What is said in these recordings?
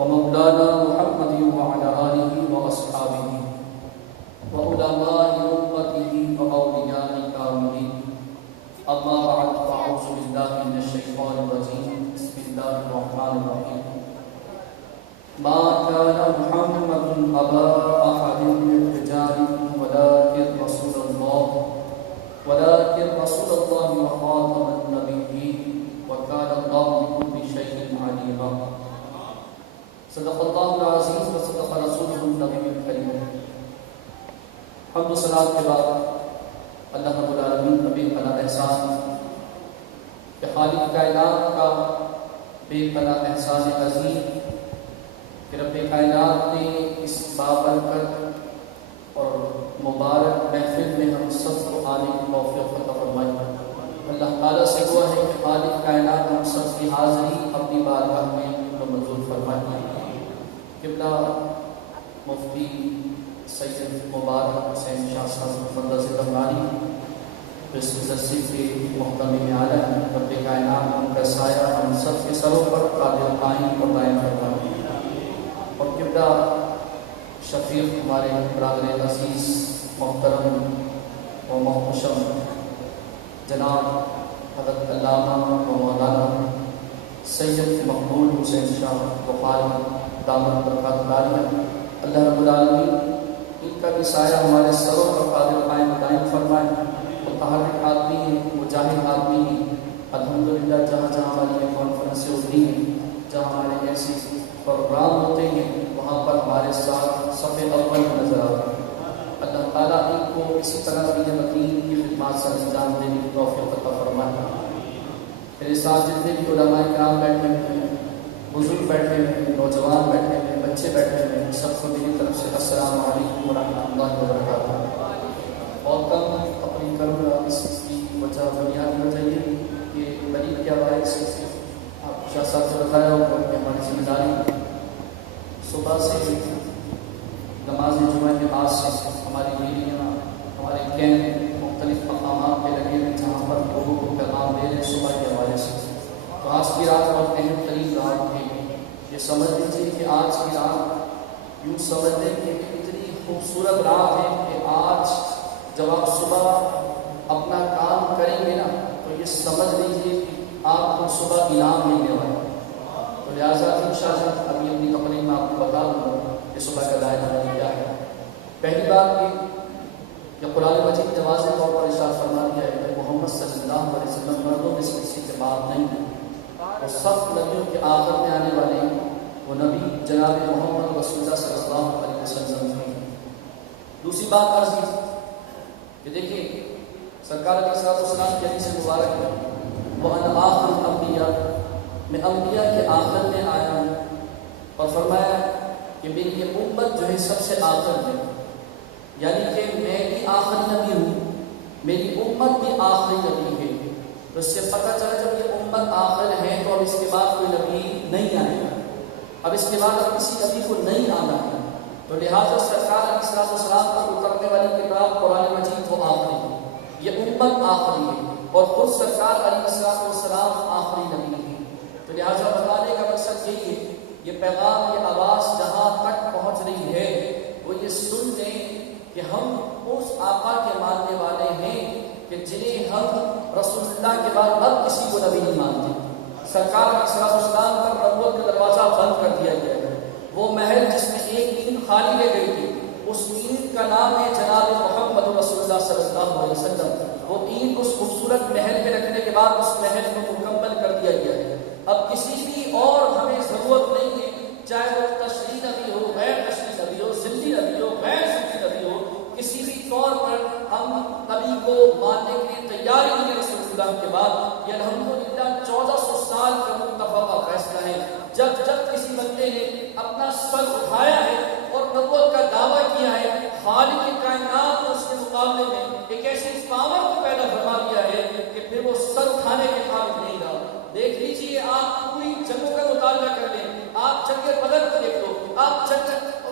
ومولانا محمد وعلى آله وأصحابه وعلماء أمته وأولياء الكاملين. أما بعد فأعوذ بالله من الشيطان الرجيم. بسم الله الرحمن الرحيم. ما كان محمد أبا أحد من رجالكم ولكن رسول الله وخاتم النبيين وكان الله بكل شيء عليما. صدق اللہ العظیم وصدق رسولہ النبی الکریم. حمد و صلاۃ کے بعد اللہ رب العالمین کا بے پناہ احسان کہ خالق کائنات کا بے پناہ احسان عظیم کہ رب کائنات نے اس بابرکت اور مبارک محفل میں ہم سب کو آنے کی توفیق عطا فرمائی. اللہ تعالیٰ سے دعا ہے کہ خالق کائنات ہم سب کی حاضری اپنی بارگاہ میں منظور فرمائے. قبلہ مفتی سید مبارک حسین شاہ صاحب مفدس رمضانی اس مجلس کے محتمم اعلیٰ ہیں. رب کائنات ان کا سایہ ہم سب کے سروں پر قادر قائم اور دائم فرمائے. اور قبلہ شفیق ہمارے برادر عزیز محترم و محتشم جناب حضرت علامہ و مولانا سید مقبول حسین شاہ بخاری دامت برکات عالیہ. اللہ رب العالمین ان کا بھی سایہ ہمارے سروں پر قادر قائم دائم فرمائے. متحرک آدمی ہیں، مجاہد آدمی ہیں. الحمدللہ جہاں جہاں ہماری یہ کانفرنسیں ہوتی ہیں، جہاں ہمارے ایسے پروگرام ہوتے ہیں، وہاں پر ہمارے ساتھ صف اول نظر آتے ہیں. اللہ تعالیٰ ان کو اسی طرح دین متین کی خدمات سے انجام دینے کی توفیق عطا فرمائے. میرے ساتھ جتنے بھی علماء کرام بیٹھے ہوئے ہیں، بزرگ بیٹھے ہوئے ہیں، نوجوان بیٹھے ہوئے ہیں، بچے بیٹھے ہوئے ہیں، سب کو میری طرف سے السلام علیکم ورحمۃ اللہ وبرکاتہ. اور کم اپنی کروں گا اس کی وجہ بنیادی وجہ یہ کہ مریض کیا ہے سے آپ شاہ صاحب سے بتایا ہوگا کہ ہماری ذمہ داری صبح سے نماز جمعہ کے بعد سے ہماری ریلیاں، ہمارے کیمپ مختلف مقامات پہ لگے ہوئے جہاں پر لوگوں کو پیغام دے رہے ہیں صبح کے حوالے سے. تو آج کی رات بہت اہم ترین رات ہے. یہ سمجھ لیجیے کہ آج کی رات یوں سمجھ لیں کہ اتنی خوبصورت رات ہے کہ آج جب آپ صبح اپنا کام کریں گے نا تو یہ سمجھ لیجیے کہ آپ کو صبح انعام ملنے والا ہے. تو لہٰذا انشاءاللہ ابھی اپنی تقریر میں آپ کو بتا دوں گا کہ صبح کا دائرہ کیا ہے. پہلی بات یہ کہ قرآن مجید نے واضح طور پر ارشاد فرما دیا ہے کہ محمد صلی اللہ علیہ وسلم مردوں میں سے کسی کے بعد نہیں ہے. اور سب نبیوں کے آخر میں آنے والے وہ نبی جناب محمد رسول اللہ صلی اللہ علیہ وسلم ہیں. دوسری بات عزیز کہ دیکھیے سرکار علیہ السلام کی حدیث مبارک ہے وہ انا آخر الانبیاء، میں انبیاء کے آخر میں آیا ہوں. اور فرمایا کہ میری یہ امت جو ہے سب سے آخر ہے، یعنی کہ میں بھی آخری نبی ہوں، میری امت بھی آخری نبی ہے. تو اس سے پتہ چلا جب یہ امت آخر ہے تو اب اس کے بعد کوئی نبی نہیں آئے گا، اب اس کے بعد اب کسی نبی کو نہیں آنا ہے. تو لہٰذا سرکار علیہ السلام پر اترنے والی کتاب قرآن مجید وہ آخری ہے، یہ امت آخری ہے اور خود سرکار علیہ السلام آخری نبی ہے. تو لہٰذا بتانے کا مقصد یہی ہے، یہ پیغام، یہ آواز جہاں تک پہنچ رہی ہے وہ یہ سن لیں کہ ہم اس آقا کے ماننے والے ہیں کہ جنہیں ہم رسول اللہ کے بعد اب کسی کو نبی نہیں مانتے. سرکار علیہ السلام پر نبوت کا دروازہ بند کر دیا گیا ہے. وہ محل جس میں ایک نیند خالی رہ گئی تھی، اس نیند کا نام ہے جناب محمد رسول اللہ صلی اللہ علیہ وسلم. وہ نیند اس خوبصورت محل کے رکھنے کے بعد اس محل کو مکمل کر دیا گیا ہے. اب کسی بھی اور ہمیں ضرورت نہیں ہے، چاہے وہ تشریح نبی ہو، غیر تشریح نبی ہو، زندی نبی ہو، غیر زندی نبی ہو، کسی بھی طور پر ہم نبی کو ماننے کے لیے تیار ہی نہیں رسول اللہ کے بعد. یہ الحمدللہ 1400 سال کا متفقہ فیصلہ ہے. جب کسی بندے نے اپنا سر اٹھایا ہے اور نبوت کا دعویٰ کیا ہے، خالق کائنات نے اس کے مقابلے میں ایک ایسی پاور کو پیدا فرما دیا ہے کہ پھر وہ سر اٹھانے کے قابل نہیں رہا. دیکھ لیجیے، آپ پوری جنگوں کا مطالعہ کر لیں، آپ جنگ بدر کو دیکھ لو، آپ جنگ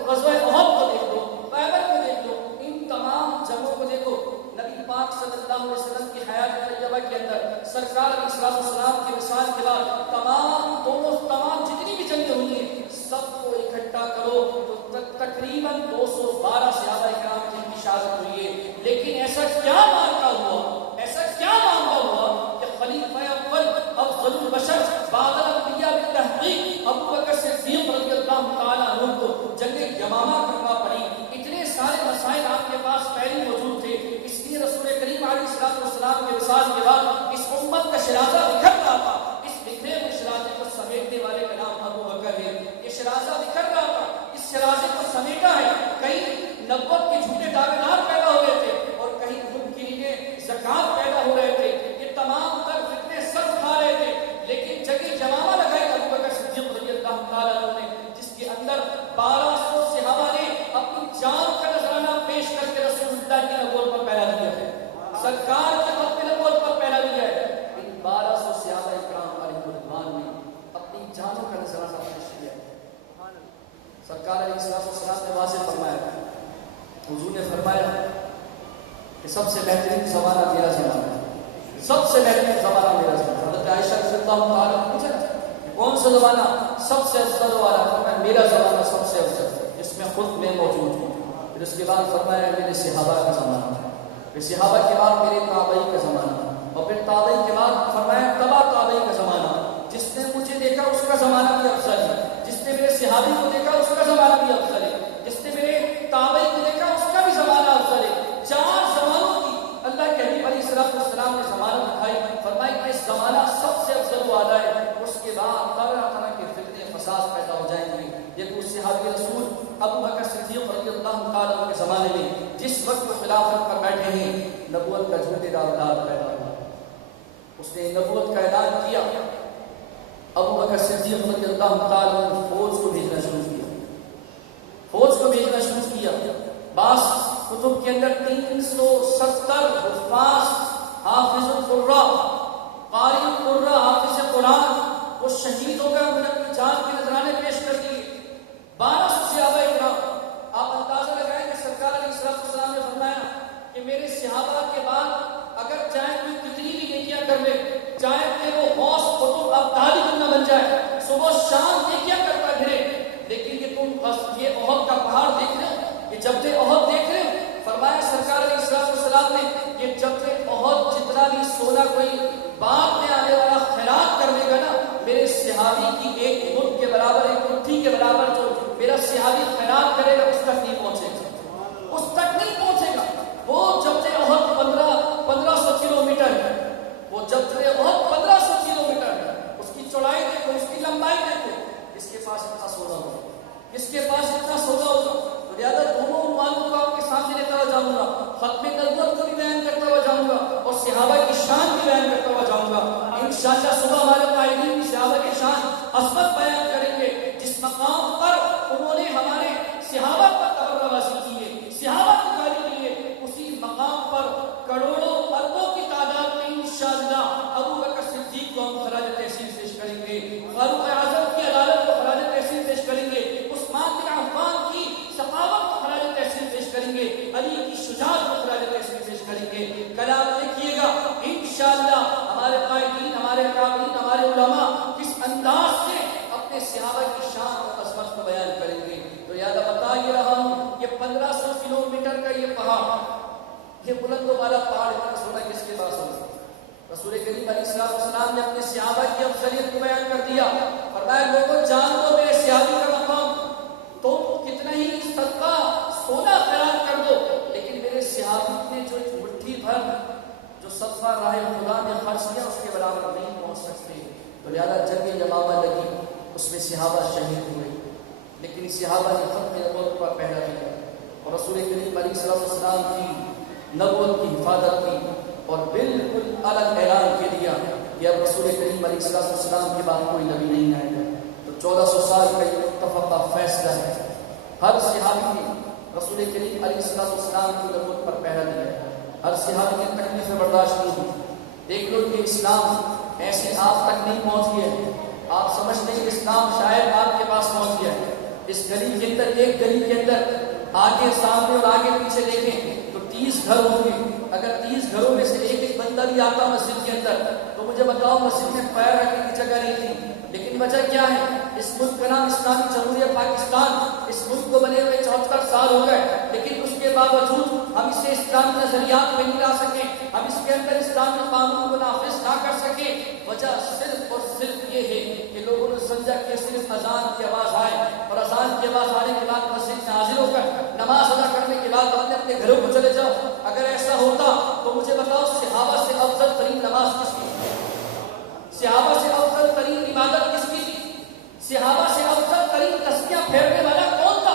غزوہ احد کو دیکھ لو، خیبر کو دیکھ لو، ان تمام جنگوں کو دیکھو. نبی پاک صلی اللہ علیہ وسلم کی حیات طیبہ کے اندر سرکار علیہ السلام کی وصال کے بعد تمام جتنی بھی جنگیں ہوئی ہیں سب کو تقریباً 212 صحابہ کرام جن کی شہادت ہوئی ہے، لیکن ایسا کیا معرکہ ہوا، ایسا کیا معاملہ ہوا کہ خلیفہ اول افضل البشر بعد الانبیاء بالتحقیق ابو بکر صدیق رضی اللہ تعالیٰ عنہ کو جنگ یمامہ کرنا پڑی؟ اتنے سارے مسائل آپ کے پاس پہلے موجود تھے، اس لیے رسول کریم علیہ السلام کے وصال کے بعد اس امت کا شرازہ بکھر رہا تھا۔ اس بکھرے ہوئے شرازے کو سمیٹنے والے کا نام ابو بکر ہے۔ یہ شرازہ بکھر رہا تھا، اس شرازے کو سمیٹا ہے۔ کئی نبوت کے جھوٹے دعوے دار پیدا ہو رہے تھے اور کہیں منکرین زکات پیدا ہو رہے تھے، یہ تمام تر فتنے سب کھا رہے تھے، لیکن جگہ جمامہ لگائی ابو بکر صدیق رضی اللہ تعالیٰ عنہ نے، جس کے اندر 1200 صحابہ نے اپنی جان کا نذرانہ پیش کر کے رسول اللہ کی نبوت پر پہرا دیا ہے، سرکار کے خط نبوت پر پہرا دیا ہے۔ ان 1200 صحابہ کرام علیہ رضوان نے اپنی جانوں کا نذرانہ پیش کیا ہے۔ سرکار علیہ السلام نے واضح فرمایا، حضور نے فرمایا کہ سب سے بہترین زمانہ میرا زمانہ ہے، سب سے بہترین زمانہ میرا زمانہ۔ حضرت عائشہ رضی اللہ تعالیٰ عنہ پوچھا کون سا زمانہ سب سے افضل والا؟ فرمایا میرا زمانہ سب سے افضل ہے، اس میں خود میں موجود ہوں۔ پھر اس کے بعد فرمایا میرے صحابہ کا زمانہ، پھر صحابہ کے بعد میرے تابعی کا زمانہ، اور پھر تابعی کے بعد فرمایا تبع تابعی کا زمانہ۔ جس نے مجھے دیکھا اس کا زمانہ بھی افضل ہے، جس نے میرے صحابی کو دیکھا اس کا زمانہ بھی افضل ہے، جس نے میرے تابعی کو دیکھا اس کا بھی زمانہ افضل ہے۔ 4 زمانوں کی اللہ کے حبیب علیہ السلام نے زمانہ دکھائی، فرمائی کہ اس زمانہ سب سے افضل والا ہے۔ اس کے بعد طرح طرح کے فتنے فساد پیدا ہو جائیں گے۔ یہ اس صحابی رسول ابو بکر صدیق رضی اللہ تعالیٰ عنہ کے زمانے میں جس وقت خلافت پر بیٹھے ہیں، نبوت کا جھوٹے دعویدار پیدا ہوا، اس نے نبوت کا اعلان کیا۔ ابو بکر صدیق رضی اللہ تعالیٰ عنہ فوج کو بھیجنا شروع کیا، فوج کو بھیجنا شروع کیا۔ بعض کتب کے اندر 370 حفاظ، حافظ القرآن، قاری القرآن، حافظ قرآن وہ شہید ہو گئے، انہوں نے اپنی جان کے نذرانے پیش کر دیے۔ 1200 صحابہ کرام، آپ اندازہ لگائیں کہ سرکار علیہ السلام نے فرمایا کہ میرے صحابہ کے بعد اگر چاہے کوئی کتنی بھی نیکیاں کر لے، چاہے کہ وہ غوث قطب ابدالی بننا بن جائے، صبح شام نیکیاں کرتا پھرے، لیکن یہ تم یہ احد کا پہاڑ دیکھ رہے ہو، یہ جبل احد دیکھ رہے ہو؟ فرمایا سرکار علیہ السلام نے یہ جبل احد جتنا بھی سونا کوئی بعد میں آنے والا خیرات کر لے گا نا، میرے صحابی کی ایک مد کے برابر، ایک مٹھی کے برابر جو میرا صحابی خیرات کرے گا اس تک نہیں پہنچے گا، اس تک نہیں پہنچے گا۔ وہ جبل احد 1500 کلومیٹر ہے، وہ جبل احد 1500 کلومیٹر ہے، اس کی چوڑائی دیکھو، اس کی لمبائی دیکھو، اس کے پاس اتنا سونا ہوگا، اس کے پاس اتنا سونا ہوگا۔ تو لہٰذا دونوں عنوانوں کو آپ کے سامنے لیتا ہوا جاؤں گا، ختم نبوت کو بھی بیان کرتا ہوا جاؤں گا اور صحابہ کی شان بھی بیان کرتا ہوا جاؤں گا۔ انشاءاللہ صبح ہمارے قائدین کی صحابہ کی شان عظمت بیان کریں گے، جس مقام پر انہوں نے ہمارے صحابہ پر تبرک کی ہے، صحابہ کی تعریف کی ہے، اسی مقام پر کروڑوں اربوں کی تعداد میں انشاءاللہ ابو بکر صدیق کو ہم خراج تحسین پیش کریں گے، فاروق اعظم کی عدالت کو خراج تحسین پیش کریں گے، عثمان بن عفان کی سخاوت کو خراج تحسین پیش کریں گے، علی کی شجاعت کو خراج تحسین پیش کریں گے۔ کل آپ دیکھیے گا انشاءاللہ ہمارے قائدین، ہمارے اکابرین، ہمارے علماء کس انداز سے اپنے صحابہ کی شان اور عظمت کو بیان کریں گے۔ تو یاد بتا یہ رہا ہوں، یہ 1500 کلومیٹر کا یہ پہاڑ، یہ بلند والا پہاڑ اتنا سونا کس کے پاس ہوگا؟ رسول کریم علیہ السلام نے اپنے صحابہ کی افضلیت کو بیان کر دیا، فرمایا لوگوں جان دو میرے صحابی کا مقام، تم کتنا ہی صدقہ سونا خیرات کر دو، لیکن میرے صحابی نے جو مٹھی بھر جو صدقہ راہ خدا میں خرچ کیا اس کے برابر نہیں پہنچ سکتے۔ تو لہٰذا جنگ یمامہ لگی، اس میں صحابہ شہید ہوئے، لیکن صحابہ نے ختم نبوت پر پہرا دیا اور رسول کریم علیہ السلام کی نبوت کی حفاظت کی اور بالکل الگ اعلان کے دیا کہ اب رسول کریم علیہ السلام کے بعد کوئی نبی نہیں آئے گا۔ تو 1400 سال کا یہ متفقہ فیصلہ ہے، ہر صحابی نے رسول کریم علیہ السلام کی نبوت پر پہرا دیا، ہر صحابی نے تکلیفیں برداشت کی ہوئی۔ دیکھ لو کہ اسلام ایسے آپ تک نہیں پہنچ گیا، آپ سمجھتے ہیں کہ اسلام شاید آپ کے پاس پہنچ گیا ہے۔ اس گلی کے اندر، ایک گلی کے اندر آگے سامنے اور آگے پیچھے دیکھیں تو 30 گھر ہوں گے، اگر 30 گھروں میں سے ایک ایک بندہ بندہ بھی آتا مسجد کے اندر تو مجھے بتاؤ مسجد میں پیر رکھنے کی جگہ نہیں تھی، لیکن وجہ کیا ہے؟ اس ملک کا نام اسلامی جمہوریہ پاکستان، اس ملک کو بنے ہوئے 74 سال ہو گئے، لیکن اس کے باوجود ہم اسے اسلامی نظریات میں نہیں لا سکے، ہم اس کے اندر اسلامی قانون کو نافذ نہ کر سکے۔ وجہ صرف اور صرف یہ ہے کہ لوگوں نے سمجھا کہ صرف اذان کی آواز آئے اور اذان کی آواز آنے کے بعد مسجد میں حاضر ہو کر نماز ادا کرنے کے بعد اپنے اپنے گھروں کو چلے جاؤ۔ اگر ایسا ہوتا تو مجھے بتاؤ صحابہ سے افضل ترین نماز کس کی تھی؟ صحابہ سے افضل ترین عبادت کس کی تھی؟ صحابہ سے افضل ترین تسبیح پھیرنے والا کون تھا؟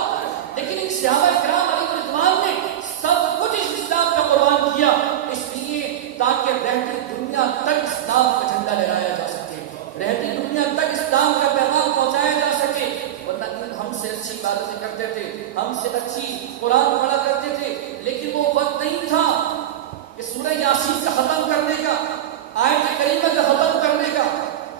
لیکن ان صحابہ کرام علیہ رضوان نے سب کچھ اس اسلام کا قربان کیا، اس لیے تاکہ رہتی دنیا تک اسلام کا جھنڈا لہرایا جا سکے، رہتی دنیا تک اسلام کا پیغام پہنچایا جا سکے۔ ورنہ ہم سے اچھی عبادتیں کرتے تھے، ہم سے اچھی قرآن پڑھا کرتے تھے، لیکن وہ وقت نہیں تھا کہ سورہ یاسین کا ختم کرنے کا، آیت کریمہ کا ختم کرنے کا۔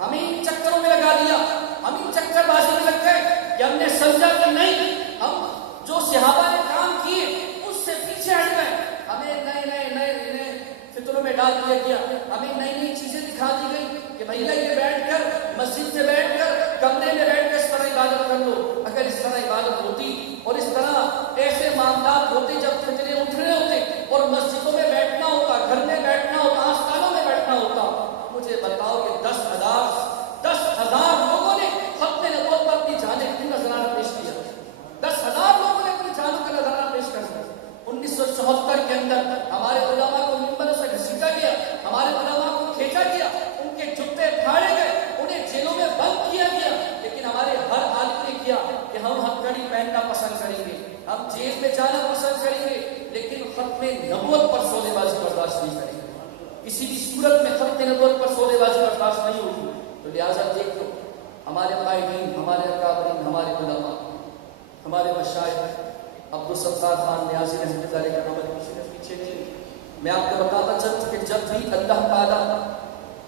ہمیں ان چکروں میں لگا دیا، ہم ان چکر بازی میں لگ گئے کہ ہم نے سمجھا کہ نہیں، ہم جو صحابہ نے کام کیے اس سے پیچھے ہٹ گئے، ہمیں نئے فطروں میں ڈال دیا گیا، ہمیں نئی چیزیں دکھا دی گئی کہ بھیا یہ بیٹھ کر مسجد میں بیٹھ کر کمرے میں بیٹھ کر اس طرح عبادت کر لو۔ اگر اس طرح عبادت ہوتی اور اس طرح ایسے معاملات ہوتے جب فتنے اٹھ رہے ہوتے اور مسجدوں میں بیٹھنا ہوتا، گھر میں بیٹھنا ہوتا، آستانوں میں بیٹھنا ہوتا، مجھے بتاؤ کہ 10,000 لوگوں نے ختم نبوت پر اپنی جانیں کیوں نذرانہ پیش کیا؟ 10,000 لوگوں نے اپنی جانوں کا نذرانہ پیش کر دیا۔ 1974 کے اندر ہمارے علماء کو منبروں سے گھسیٹا گیا، ہمارے علماء کو کھینچا گیا، ان کے جوتے پھاڑے گئے، انہیں جیلوں میں بند کیا گیا، لیکن ہمارے ہر آدمی نے کیا کہ ہم ہتھکڑی پہننا پسند کریں گے، ہم جیل میں جانا پسند کریں گے، لیکن ختم نبوت پر سودے بازی برداشت نہیں کریں گے۔ کسی بھی صورت میں ختم نبوت پر سودے بازی برداشت نہیں ہوگی۔ تو لہٰذا دیکھ لو ہمارے قائدین، ہمارے اکابرین، ہمارے علماء، ہمارے مشائخ عبدالستار خان نیازی رحمۃ اللہ علیہ کا عمل پیچھے نہیں۔ میں آپ کو بتاتا چلوں کہ جب بھی اللہ تعالیٰ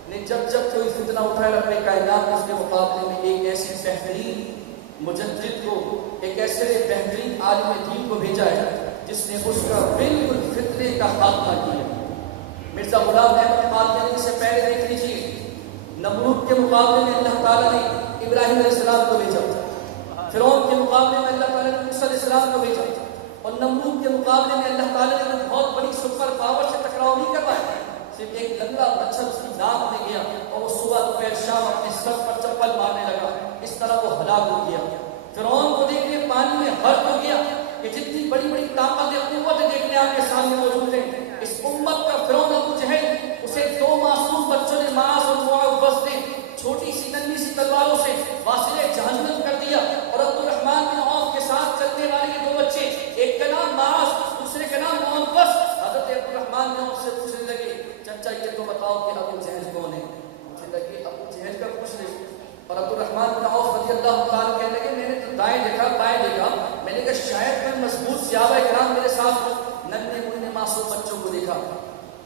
نے جب کوئی فتنہ اٹھایا رب کائنات نے اس کے مقابلے میں ایک ایسی بہترین مجدد کو، ایک ایسے بہترین عالم دین کو بھیجا ہے جس نے اس کا بالکل فتنے کا خاتمہ کیا۔ مرزا غلام احمد قادیانی سے پہلے دیکھ لیجیے، نمرود کے مقابلے میں اللہ تعالیٰ نے ابراہیم علیہ السلام کو بھیجا، فرعون کے مقابلے میں اللہ تعالیٰ نے موسیٰ علیہ السلام کو بھیجا، اور نمرود کے مقابلے میں اللہ تعالیٰ نے بہت بڑی سپر پاور سے ٹکراؤ نہیں کروایا، صرف ایک لنگڑا بچہ اس کی ناک میں گیا اور وہ صبح دوپہر شام اپنے سر پر چپل مارنے لگا، اس طرح وہ ہلاک ہو گیا۔ فرعون کو دیکھنے پانی میں غرق ہو گیا کہ جتنی بڑی بڑی طاقتیں قوتیں دیکھنے آپ کے سامنے موجود ہیں، اس امت کا فرعون ابو جہل، اسے 2 معصوم بچوں نے معاذ اور معوذ نے چھوٹی سی ننھی سی تلواروں سے واصل جہنم کر دیا، اور عبد الرحمن بن عوف کے ساتھ چلنے والے یہ 2 بچے، ایک کا نام معاذ دوسرے کا نام معوذ، حضرت عبد الرحمن بن عوف سے پوچھنے لگے چچا یہ تو بتاؤ کہ ابو جہل کون ہے؟ مجھے لگے ابو جہل کا پوچھ لے، اور عبد الرحمن بن عوف رضی اللہ تعالیٰ کہنے لگے میں نے تو دائیں دیکھا بائیں دیکھا، میں نے کہا شاید میں مضبوط صحابہ کرام میرے ساتھ ننھے منھے معصوم بچوں کو دیکھا،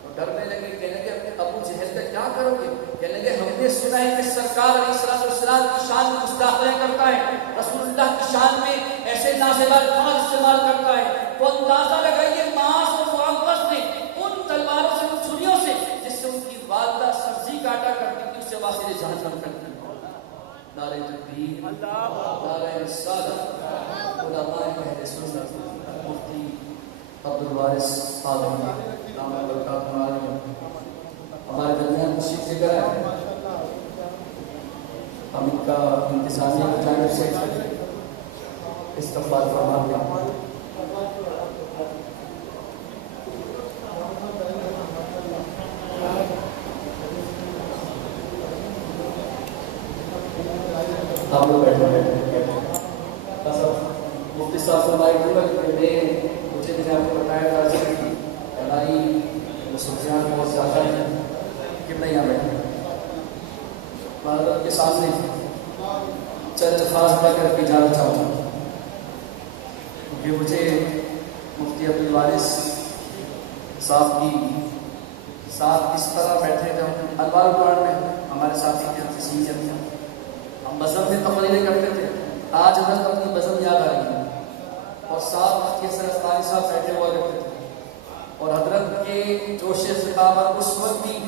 تو ڈرنے لگے، کہنے لگے اپنے ابو جہل کا کیا کرو گے؟ کہنے لگے ہم نے سنا ہے کہ سرکار علیہ السلام کی شان میں مستحقیں کرتا ہے، رسول اللہ کی شان میں ایسے نازیبا الفاظ استعمال کرتا ہے، تو اندازہ لگائیے معاذ اور معوذ نے ان تلواروں سے، ان چھریوں سے جس سے ان کی والدہ سبزی کاٹا کرتی تھی اسے واصل جہنم کر دیا۔ نعرہ تکبیر، نعرہ رسالت، علماء اہل سنت، مفتی عبدالوارث آدم دامت برکاتہ عالیہ ہمارے درمیان تشریف لے کر آئے، ہم ان کا انتظامیہ کی جانب سے استقبال فرماتے ہیں۔ آپ لوگ بیٹھے مفتی صاحب فرمائے مجھے نے آپ کو بتایا تھا کہ ہماری مسلسلات بہت زیادہ ہیں کہ میں یہاں بیٹھا حضرت کے سامنے چند الفاظ پڑھ کر کے جانا چاہوں گا، کیونکہ مجھے مفتی عبدالوارث صاحب کی ساتھ اس طرح بیٹھے تھے انوار قرآن میں ہمارے ساتھی کے تسلیم تھے، ہم بزم میں تقریریں کرتے تھے، آج حضرت اپنی بزم یاد آ رہی ہے، اور ساتھ مفتی حسن عثمانی صاحب بیٹھے ہوا کرتے تھے، اور حضرت کے جوش خطاب اس وقت بھی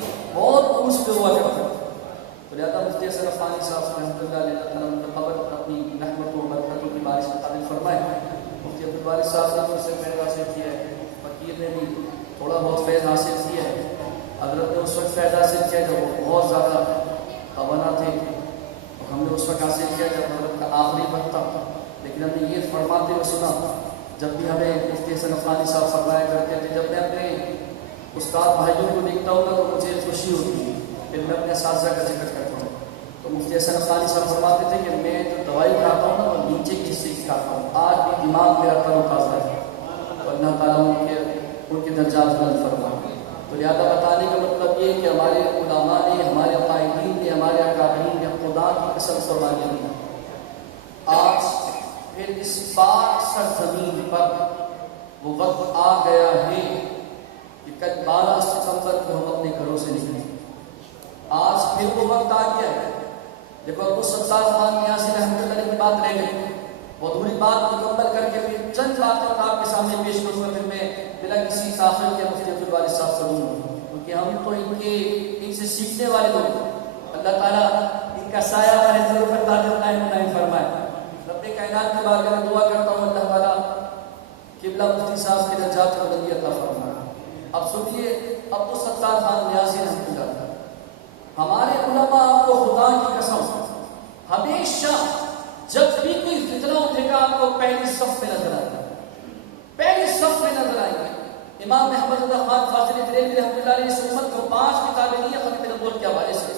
ہوا کرتا تھا. تو لہٰذا مفتی حسن عفانی صاحب رحمۃ اللہ علیہ تعالیٰ ان کا قبر اپنی رحمت و برکتوں کی بارش میں قابل فرمائے. مفتی عبدالباری صاحب نے مجھ سے فیض حاصل کیا ہے, فقیر نے بھی تھوڑا بہت فیض حاصل کیا ہے. حضرت نے اس وقت فیض حاصل کیا جب وہ بہت زیادہ توانا تھے, اور ہم نے اس وقت حاصل کیا جب حضرت کا آخری وقت تھا. لیکن ہم نے یہ فرماتے ہوئے سنا, جب بھی ہمیں مفتی حسن عفانی صاحب فرمایا کرتے تھے, جب میں اپنے استاد بھائیوں کو دیکھتا ہوں نا تو مجھے خوشی ہوتی ہے. پھر میں اپنے اساتذہ کا ذکر کرتا ہوں تو مفتی حسن عفانی صاحب فرماتے تھے کہ میں جو دوائی کھاتا ہوں نا وہ نیچے کی حصے کی کھاتا ہوں, آج بھی دماغ میرا تر و تازہ ہے. تو اللہ تعالیٰ ان کے درجات بلند فرمائے. تو لہٰذا بتانے کا مطلب یہ کہ ہمارے علماء نے, ہمارے قائدین نے, ہمارے اکابرین نے خدا کی قسم فرمائی دی. آج پھر اس پاک سرزمین پر وہ وقت آ گیا ہے کہ کل 12 ستمبر کو ہم اپنے گھروں سے نکلیں. آج پھر وہ وقت آ گیا ہے. دیکھو ابو ستار خان نیازی رحمۃ اللہ کی بات رہ گئی, وہ ادھوری بات مکمل کر کے پھر چند باتیں آپ کے سامنے پیش کروں گا. پھر میں بلا کسی تاخیر کے مفتی عبدالباری صاحب سے لوں گا, کیونکہ ہم تو ان سے سیکھنے والے لوگ. اللہ تعالیٰ ان کا سایہ ہمارے ضرور پر دائم فرمائے. رب کائنات کی بارگاہ میں دعا کرتا ہوں اللہ تعالیٰ قبلہ مفتی صاحب کے درجات کو بلندی عطا فرمائے. اب سنیے ابو ستار خان نیازی رحمۃ اللہ, ہمارے علماء آپ کو خدا کی قسم ہمیشہ جب بھی کوئی فتنہ اٹھے گا آپ کو پہلی صف میں نظر آئے گا, پہلی صف میں نظر آئے گا. امام احمد اللہ خان فاضل بریلوی رحمۃ اللہ علیہ اس امت کو 5 کتابیں دی ہیں ختم نبوت کے حوالے سے,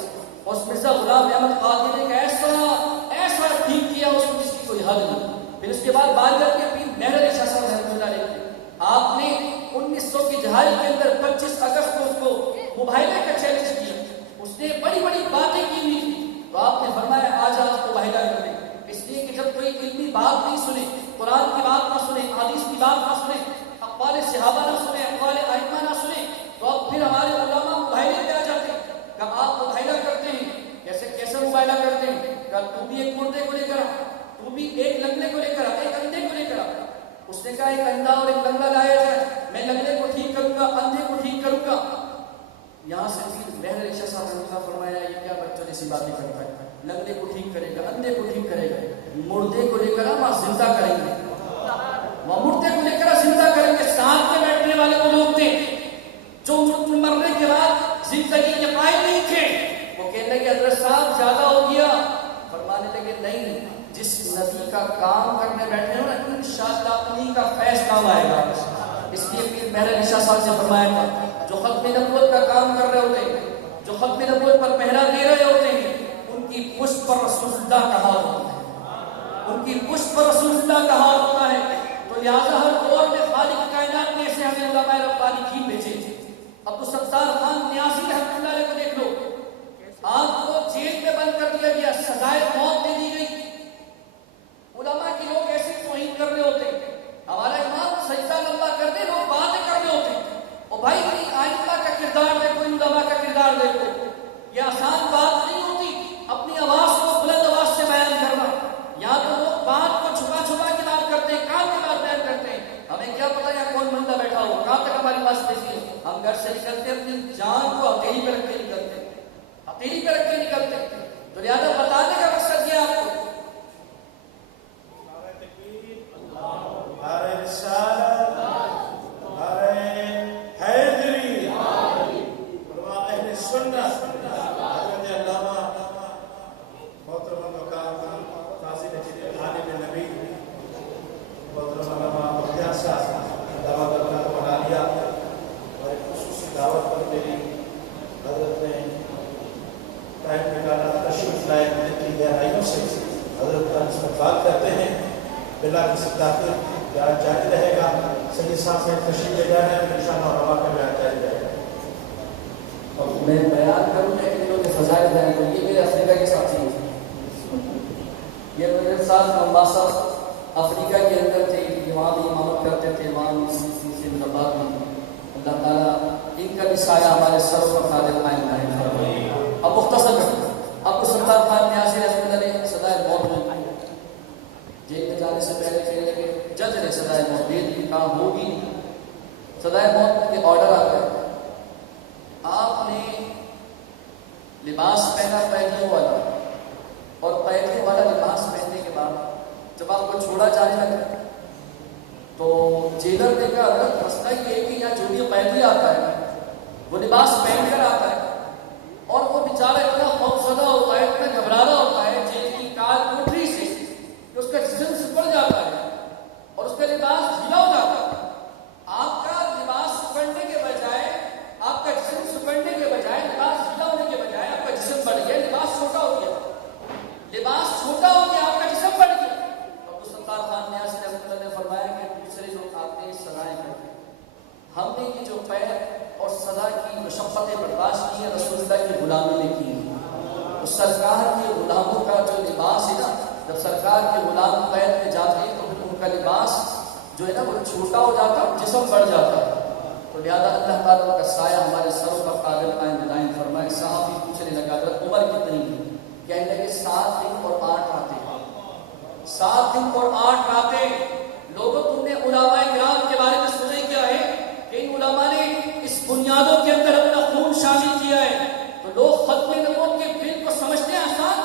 اور مرزا غلام احمد قادری نے ایسا ٹھیک کیا اس کو جس کی کوئی حد نہیں. پھر اس کے بعد بارگاہ کے پیر مہر علی شاہ صاحب رحمۃ اللہ علیہ آپ نے 1900 کی دہائی کے اندر 25 اگست کو اس کو مباہلے کا چیلنج کیا. اس نے بڑی بڑی باتیں کی ہوئی تھی, تو آپ نے فرمایا آج آپ کو مباہلہ کر دیں. اس لیے کہ جب کوئی علمی بات نہیں سنے, قرآن کی بات نہ سنے, حدیث کی بات نہ سنے, اقوال صحابہ نہ سنے, اقوال ائمہ نہ سنے, تو اب پھر ہمارے علماء مباہلے پہ آ جاتے ہیں. کہ آپ مباہلہ کرتے ہیں, کیسے مباہلہ کرتے ہیں؟ کہ تو بھی ایک مردے کو لے کر آ, تو بھی ایک لنگڑے کو لے کر آ, ایک اندھے کو لے کر آ. اس نے کہا ایک اندھا اور ایک لنگڑا لایا جائے, میں لنگڑے کو ٹھیک کروں گا, اندھے کو ٹھیک کروں گا. یہاں سے مہر علی شاہ صاحب نے فرمایا یہ کیا بچوں جیسی باتیں کرتا ہے, لنگڑے کو ٹھیک کرے گا, اندھے کو ٹھیک کرے گا, مردے کو لے کر وہاں زندہ کریں گے, وہاں مردے کو لے کر زندہ کریں گے. ساتھ میں بیٹھنے والے وہ لوگ تھے جو مرنے کے بعد زندگی کے قائل نہیں تھے. وہ کہنے لگے حضرت صاحب زیادہ ہو گیا. فرمانے لگے نہیں, جس نبی کا کام کرنے بیٹھے ہو نا انشاءاللہ انہی کا فیض کام آئے گا. اس لیے پھر مہر علی شاہ صاحب نے فرمایا تھا جو ختم نبوت کا کام کر رہے ہوتے ہیں, جو ختم نبوت پر پہرا دے رہے ہوتے ہیں, ان کی پشت پر رسول اللہ کا ہاتھ ہوتا ہے, ان کی پشت پر رسول اللہ کا ہاتھ ہوتا ہے. تو لہٰذا ہر دور میں خالق کائنات نے ایسے ہمیں علماء ربانی کی بھیجے. ابو ستار خان نیازی رحمۃ اللہ علیہ کو دیکھ لو, آپ کو جیل میں بند کر دیا گیا, سزائے موت دے دی گئی. علماء کے لوگ ایسے توہین کر رہے ہوتے ہیں, ہمارا امام سجدہ لمبا کر دے, لوگ باتیں کر رہے ہوتے ہیں. اور بھائی آئمہ کا کردار دیکھو, علماء کا کردار دیکھو, یہ آسان بات نہیں ہوتی اپنی آواز کو بلند آواز سے بیان کرنا. یا تو لوگ بات کو چھپا کے بات کرتے ہیں, کام کے بات بیان کرتے ہیں. ہمیں کیا پتا یہاں کون بندہ بیٹھا ہو, کہاں تک ہماری بات دیکھیے. ہم گھر سے نکلتے اپنی جان کو ہتھیلی پہ رکھ کے نکلتے, ہتھیلی پہ رکھ کے نکلتے. تو لہٰذا بتانے کا مقصد یہ آپ کو کرتے ہیں. بلا کسی تاخیر بیان جاری رہے گا. سید صاحب میں تشریف لے گئے ہیں, انشاءاللہ روا کا بیان جاری رہے گا. اور میں بیان کروں کہ ان لوگوں کے فضائل بیان کروں. یہ میرے افریقہ کے ساتھی ہیں, یہ میرے ساتھ ممباسا افریقہ کے اندر تھے, وہاں بھی امامت کرتے تھے, وہاں سے ملابات میں. اللہ تعالیٰ ان کا بھی سایہ ہمارے سر پر قادر قائم رہے. اب مختصر کرتے ابو ستار خان نیازی رحمۃ اللہ علیہ سزائے موت میں جیل میں جانے سے پہلے کہنے لگے جج نے سزائے موت دے دی, کہا ہوگی. سزائے موت کے آرڈر آ گئے. آپ نے لباس پہنا قیدیوں والا، اور قیدیوں والا لباس پہننے کے بعد جب آپ کو چھوڑا جانے لگا تو جیلر نے کہا حضرت مسئلہ یہ ہے کہ یہاں جو بھی قیدی آتا ہے وہ لباس پہن کر آتا ہے، اور وہ بیچارہ اتنا خوفزدہ ہوتا ہے، اتنا گھبرانا ہوتا ہے جیل کی کار کوٹری سے کہ اس کا جسم سکڑ جاتا ہے اور اس کا لباس ڈھیلا ہو جاتا ہے۔ آپ کا لباس سکڑنے کے بجائے، آپ کا جسم سکڑنے کے بجائے، لباس ڈھیلا ہونے کے بجائے آپ کا جسم بڑھ گیا، لباس چھوٹا ہو گیا، لباس چھوٹا ہو گیا، آپ کا جسم بڑھ گیا۔ عبد الستار خان نیازی رحمۃ اللہ نے فرمایا کہ دوسرے لوگ آتے ہیں سزائیں کرتے ہیں، ہم نے یہ جو قید اور سزا کی مشقتیں برداشت کی ہیں رسول اللہ کی غلامی نے کی ہیں۔ تو سرکار کے غلاموں کا جو لباس ہے نا، جب سرکار کے غلام قید میں جاتے ہیں تو پھر ان کا لباس جو ہے نا وہ چھوٹا ہو جاتا ہے، جسم بڑھ جاتا ہے۔ تو لہٰذا اللہ تعالیٰ کا سایہ ہمارے سروں پر قادر قائم دائم فرمائے۔ صحابی پوچھنے لگا حضرت عمر کتنی ہے؟ کہنے لگے 7 دن اور 8 راتیں۔ 7 دن اور 8 راتیں۔ لوگوں تم نے علماء کرام کے بارے میں سنا کیا ہے کہ ان علماء نے اس بنیادوں کے اندر اپنا خون شامل کیا ہے۔ تو لوگ ختم نبوت کے بل کو سمجھتے ہیں آسان،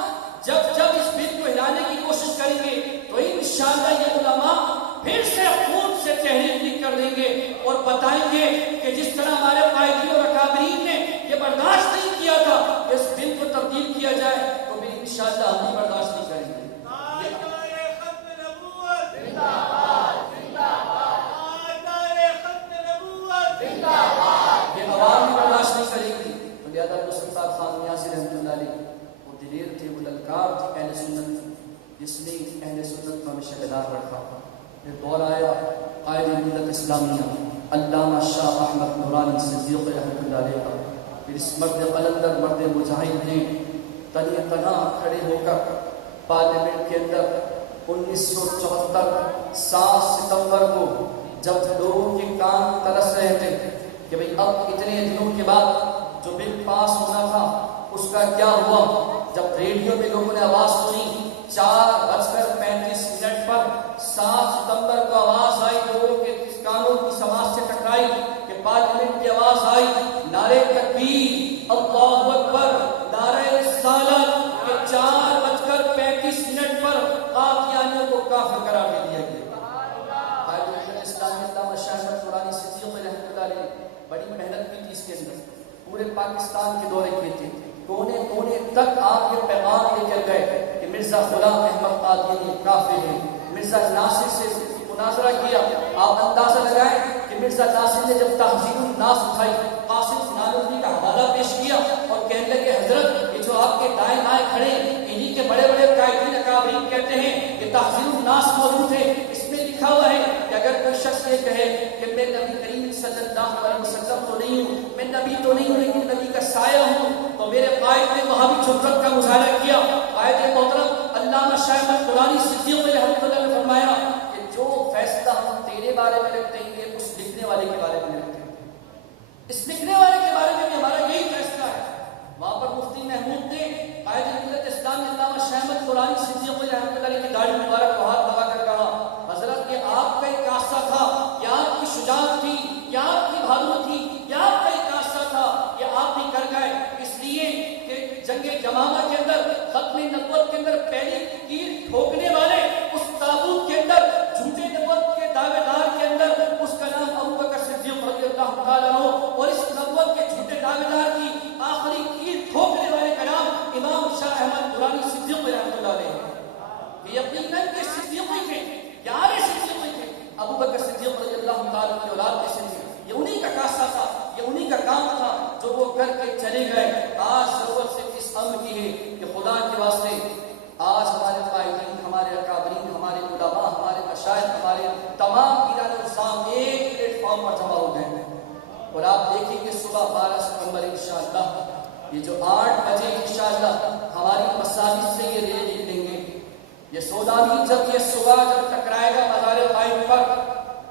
جب اس بل کو ہلانے کی کوشش کریں گے تو انشاءاللہ یہ علماء پھر سے خون سے تحریک لکھ کر دیں گے اور بتائیں گے کہ جس طرح ہمارے قائدین اور اکابرین نے یہ برداشت نہیں کیا تھا کہ اس بل کو تبدیل کیا جائے، تو پھر انشاءاللہ ہم بھی برداشت نہیں کریں گے۔ یہ عوام بھی برداشت نہیں کرے گی۔ تو لہٰذا عبدالستار خان نیازی رحمۃ اللہ علیہ وہ دلیر تھے، وہ للکار تھے اہل سنت، جس نے اہل سنت کو ہمیشہ بیدار رکھا۔ پھر دور آیا قائد ملت اسلامیہ علامہ شاہ احمد نورانی صدیق رحمۃ اللہ علیہ کا۔ پھر اس مرد قلندر، مرد مجاہد نے تنی تنہا کھڑے ہو کر پارلیمنٹ کے اندر 1974 7 ستمبر کو جب لوگوں کے کان ترس رہے تھے کہ بھئی اب اتنے دنوں کے بعد جو بل پاس ہونا تھا اس کا کیا ہوا، جب ریڈیو میں لوگوں نے آواز سنی 4:35 پر 7 ستمبر کو آواز آئی، لوگوں کے کانوں کی سماعت سے ٹکرائی کہ پارلیمنٹ کی آواز آئی، نعرے تکبیر، اللہ اکبر، نعرہ رسالت، کہ 4:35 پر قادیانیوں کو کافر قرار دے دیا گیا۔ بڑی محنت کی تھی اس کے اندر، پورے پاکستان کے دورے کیے تھے، کونے کونے تک آپ یہ پیغام لے کر گئے کہ مرزا غلام احمد قادیانی کافر ہے۔ مرزا ناصر سے مناظرہ کیا، آپ اندازہ لگائیں کہ مرزا ناصر نے جب تہذیب الناس اٹھائی، قاسم نانوتوی کا حوالہ پیش کیا اور کہنے لگے حضرت یہ جو آپ کے دائیں بائیں کھڑے انہی کے بڑے بڑے قائدین اکابرین کہتے ہیں کہ تہذیب الناس موجود ہے، اس میں لکھا ہوا ہے کہ اگر کوئی شخص یہ کہے کہ میں نبی کریم صلی اللہ علیہ وسلم تو نہیں ہوں، میں نبی تو نہیں ہوں لیکن نبی کا سایہ ہوں، تو میرے قائد نے وہاں بھی جرأت کا مظاہرہ کیا۔ قائد محترم علامہ شاہ احمد نورانی صدیق رحمۃ اللہ نے فرمایا کہ جو فیصلہ ہم تیرے بارے میں رکھتے ہیں یہ اس لکھنے والے کے بارے میں رکھتے ہیں، اس لکھنے والے کے بارے میں بھی ہمارا یہی فیصلہ ہے۔ وہاں پر مفتی محمود نے قائد ملت اسلام علامہ شاہ احمد نورانی صدیق رحمۃ اللہ علیہ کی داڑھی مبارک کو ہاتھ لگا کر کہا حضرت یہ آپ کا ایک کاسہ تھا، یہ آپ کی شجاعت تھی، یہ آپ کی بہادری تھی، یہ آپ کا ایک کاسہ تھا، یہ آپ بھی کر گئے، اس لیے کہ جنگ جمامہ کے اندر ختم نبوت کے اندر پہلی تیر ٹھوکنے والے اس تابوت کے اندر جھوٹے نبوت کے دعوے دار کے اندر اس کا نام ابوبکر صدیق رضی اللہ تعالیٰ عنہ، اور اس نبوت کے جھوٹے دعوے دار کی آخری تیر ٹھوکنے والے کا نام امام شاہ احمد نورانی صدیق رحمۃ اللہ علیہ۔ یقیناً کہ صدیقی تھے، یار صدیقی تھے، ابوبکر صدیق رضی اللہ تعالیٰ کی اولاد میں سے تھے، یہ انہی کا کاسہ تھا، یہ انہی کا کام تھا جو وہ کر کے چلے گئے۔ آج ضرورت سے اس امر کی ہے کہ خدا کے واسطے آج ہمارے قائدین، ہمارے اکابرین، ہمارے علماء، ہمارے مشائخ، ہمارے تمام پیران الاسلام ایک پلیٹ فارم پر جمع ہو گئے، اور آپ دیکھیں گے صبح 12 ستمبر انشاءاللہ یہ جو 8 بجے انشاءاللہ ہماری مساجد سے یہ ریلی نکلیں گے، یہ سونامی جب یہ صبح جب ٹکرائے گا مزار قائد پر،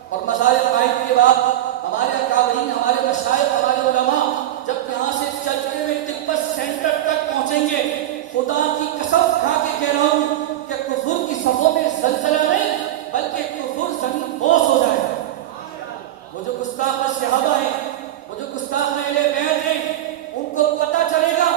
اور مزار قائد کے بعد ہمارے اکابرین، ہمارے مشائخ، ہمارے علماء جب یہاں سے چلتے ہوئے تبت سینٹر تک پہنچیں گے، خدا کی قسم کھا کے کہہ رہا ہوں کہ کفر کی صفوں میں زلزلہ نہیں بلکہ کفر زمین بوس ہو جائے گا۔ وہ جو گستاخ صحابہ ہیں، وہ جو گستاخ اہل بیت ہیں، ان کو پتہ چلے گا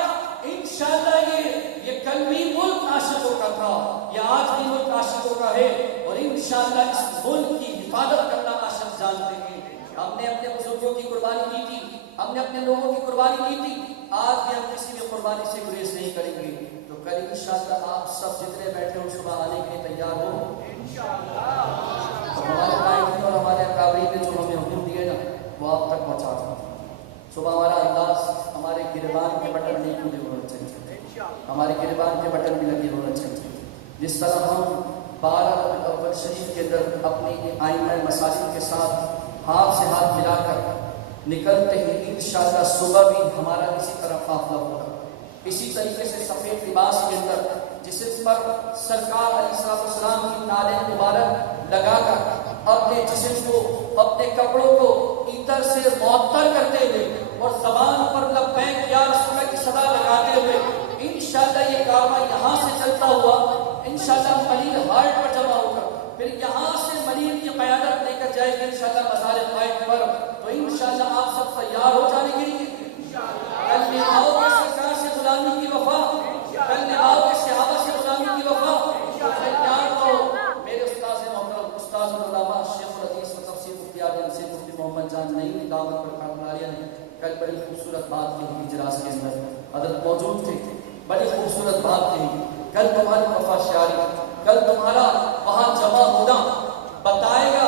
انشاءاللہ یہ کل بھی ملک عاشقوں کا تھا، یہ آج بھی ملک عاشقوں کا ہے، اور انشاءاللہ اس ملک کی حفاظت کرنا عاشق جانتے ہیں۔ ہم نے اپنے بزرگوں کی قربانی دی تھی، ہم نے اپنے لوگوں کی قربانی دی تھی، آج بھی ہم کسی بھی قربانی سے گریز نہیں کریں گے۔ تو کل انشاءاللہ آپ سب جتنے بیٹھے ہو صبح آنے کے لیے تیار ہو انشاءاللہ۔ ہمارے قائدین اور ہمارے اکابرین نے جو ہمیں حکم دیے نا وہ آپ تک پہنچا دیں۔ صبح ہمارا انداز ہمارے گریبان کے بٹن نہیں کھلے ہونا چاہیے، ہمارے گریبان کے بٹن بھی لگے ہونا چاہیے۔ جس طرح ہم 12 ربیع الاول شریف کے اندر اپنی آئینہ مساجد کے ساتھ ہاتھ سے ہاتھ ملا کر نکلتے ہیں، انشاءاللہ صبح بھی ہمارا اسی طرح قافلہ ہوگا۔ اسی طریقے سے سفید لباس کے اندر جسم پر سرکار علیہ السلام کی نعلیں مبارک لگا کر اپنے جسم کو، اپنے کپڑوں کو عطر سے معطر کرتے ہوئے اور زبان پر لبیک یا رسول اللہ کی صدا لگاتے ہوئے انشاءاللہ یہ کارواں یہاں سے چلتا ہوا انشاءاللہ ملیل ہارٹ پر جمع ہوگا، پھر یہاں سے ملیل کی قیادت لے کر جائے گی انشاءاللہ مزار قائد پر۔ تو انشاءاللہ آپ سب تیار ہو جانے کے لیے کل نبھاؤ گے سرکار سے غلامی کی وفا، کل نبھاؤ گے صحابہ سے غلامی کی وفا۔ تیار ہو میرے استاد محترم استاد علامہ شیخ الحدیث و تفسیر مفتی اعظم سے مفتی محمد جان نئی دعوت پر کارناریہ نے کل بڑی خوبصورت بات کہی، اجلاس کے اندر حضرت موجود تھے، بڑی خوبصورت بات کہی۔ کل تمہاری وفا شعاری، کل تمہارا وہاں جمع ہونا بتائے گا،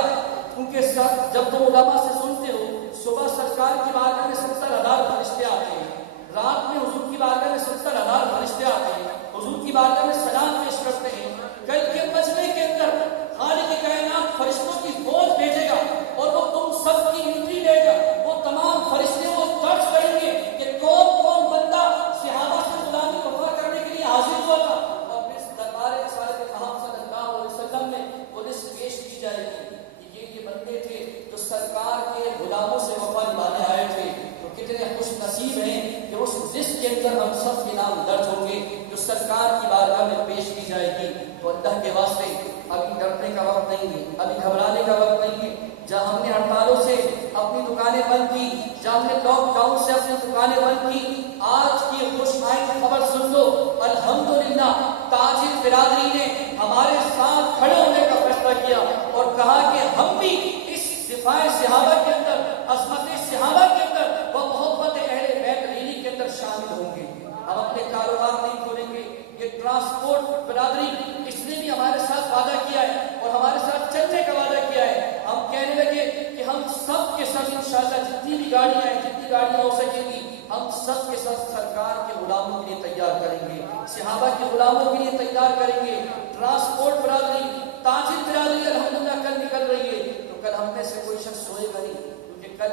کیونکہ جب تم علماء سے سنتے ہو صبح سرکار کی بارگاہ میں 70,000 فرشتے آتے ہیں، رات میں حضور کی بارگاہ میں 70,000 فرشتے آتے ہیں، حضور کی بارگاہ میں سلام پیش کرتے ہیں۔ کل کے مجمع کے اندر خالق کائنات فرشتوں کی فوج بھیجے گا اور وہ تم سب کی انٹری لے گا، وہ تمام فرشتے وہ درج کریں گے کہ کون کون بندہ صحابہ سے غلامی وفا کرنے کے لیے حاضر ہوا تھا، اور اس دربار رسالت محمد صلی اللہ علیہ وسلم میں وہ لسٹ پیش کی جائے گی کہ یہ بندے تھے جو سرکار کے غلاموں سے وفا نبھانے آئے تھے۔ تو کتنے خوش نصیب ہیں کہ اس لسٹ کے اندر ہم سب کے نام درج ہوں گے جو سرکار کی بارگاہ میں پیش کی جائے گی۔ تو اللہ کے واسطے ابھی ڈرنے کا وقت نہیں ہے، ابھی گھبرانے کا وقت نہیں ہے۔ جہاں ہم نے ہڑتالوں سے اپنی دکانیں بند کی، جہاں ہم نے لاک ڈاؤن سے اپنی دکانیں بند کی، آج کی خوش آئند خبر سن لو، الحمدللہ تاجر برادری نے ہمارے ساتھ کھڑے ہونے کا فیصلہ کیا اور کہا کہ ہم بھی اس دفاع صحابہ کے اندر، عظمت صحابہ کے اندر و محبت اہل بیت ریلی کے اندر شامل ہوں گے۔ ہم اپنے کاروبار نہیں کھولیں گے۔ یہ ٹرانسپورٹ برادری اس نے بھی ہمارے ساتھ وعدہ کیا ہے اور ہمارے ساتھ چلنے کا وعدہ کیا ہے۔ ہم کہنے لگے کہ ہم سب کے ساتھ انشاءاللہ جتنی بھی گاڑیاں ہیں، جتنی گاڑیاں ہو سکیں گی، ہم سب کے ساتھ سرکار کے غلاموں کے لیے تیار کریں گے، صحابہ کے غلاموں کے لیے تیار کریں گے۔ ٹرانسپورٹ برادری، تاجر برادری الحمدللہ کل نکل رہی ہے۔ تو کل ہم میں سے کوئی شخص سوئے گا نہیں، کیونکہ کل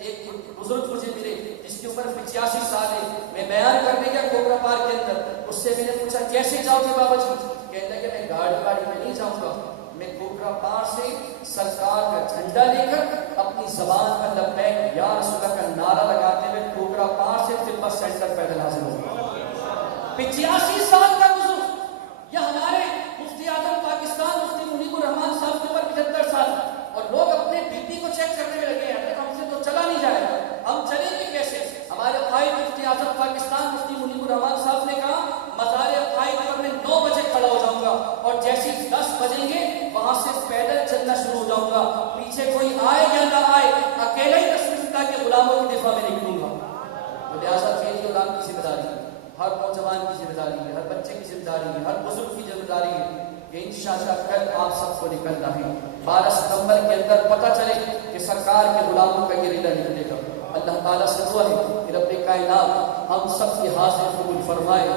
ایک بزرگ مجھے ملے جس کی عمر 85 سال ہے، میں بیان کرنے گیا کوبرا پارک کے اندر، اس سے میں نے پوچھا کیسے جاؤ گے بابا جی؟ کہنے لگے میں گاڑی میں نہیں جاؤں گا، میں کوبرا پارک سے سرکار کا جھنڈا لے کر اپنی زبان پر لبیک یا رسول اللہ کا نعرہ لگاتے ہوئے کوبرا پارک سے تبت سینٹر پیدل حاضر ہوں۔ 85 سال کا بزرگ، یا ہمارے مفتی اعظم پاکستان مفتی منیب الرحمان صاحب کے اوپر 75 سال، اور لوگ اپنے بی پی کو چیک کرنے میں لگے ہیں، ہم سے تو چلا نہیں جائے گا، ہم چلیں گے کیسے؟ ہمارے قائد مفتی اعظم پاکستان مفتی منیب الرحمان صاحب نے کہا مزار قائد پر میں 9 بجے کھڑا ہو جاؤں گا اور جیسے 10 بجیں گے وہاں سے پیدل چلنا شروع ہو جاؤں گا، پیچھے کوئی آئے یا نہ آئے، اکیلا ہی رسول اللہ کے غلاموں کی دفاع میں نکلوں گا۔ تو لہٰذا میری اولاد کی ذمہ داری ہے، ہر نوجوان کی ذمہ داری ہے، ہر بچے کی ذمہ داری ہے، ہر بزرگ کی ذمہ داری ہے کہ انشاءاللہ کل آپ سب کو نکلنا ہے۔ 12 ستمبر کے اندر پتہ چلے کہ سرکار کے غلاموں کا یہ ریلا نکلے گا۔ اللہ تعالیٰ سے دعا ہے کہ رب کائنات ہم سب کی حاضر قبول فرمائے۔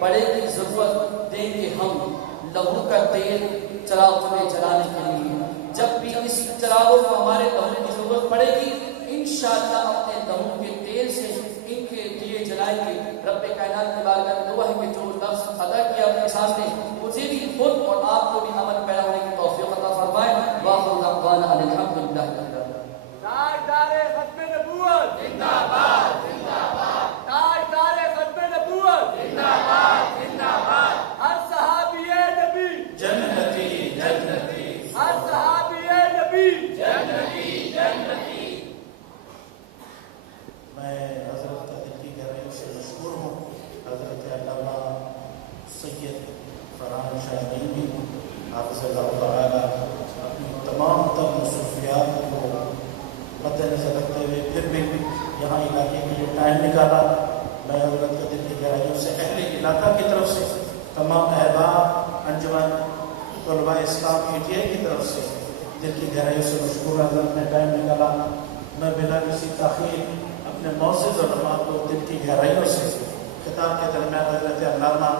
پڑے گی ضرورت دیں گے ہم لہو کا تیل چراغ میں جلانے کے لیے، جب بھی اس چراغوں کو ہمارے لہو کی ضرورت پڑے گی انشاءاللہ اپنے لہو کے تیل سے ان کے دیے جلائیں گے۔ رب کائنات کی بارگاہ میں دعا ہے کہ جو لفظ ادا کیا اپنے ساتھ نے مجھے بھی خود اور آپ کو بھی عمل پیدا ہونے کی توفیق عطا فرمائے۔ وآخر دعوانا ان الحمدللہ رب العالمین۔ تاجدار ختم نبوت زندہ باد، زندہ باد، تاجدار ختم نبوت زندہ باد، زندہ باد، ہر صحابی نبی جنتی جنتی، ہر صحابی نبی جنتی جنتی۔ میں حضرت کی گہرائی سے مشکور ہوں، حضرت حفظہ تعالیٰ اپنی تمام تر مصروفیات کو مد نظر رکھتے ہوئے پھر بھی یہاں علاقے کے لیے ٹائم نکالا. میں حضرت کا دل کی گہرائیوں سے اہل علاقہ کی طرف سے تمام احباب انجمن طلباء اسلام PTA کی طرف سے دل کی گہرائیوں سے مشکور. حضرت نے ٹائم نکالا. میں بلا کسی تاخیر اپنے معزز علماء کو دل کی گہرائیوں سے خطاب کے درمیان حضرت علامہ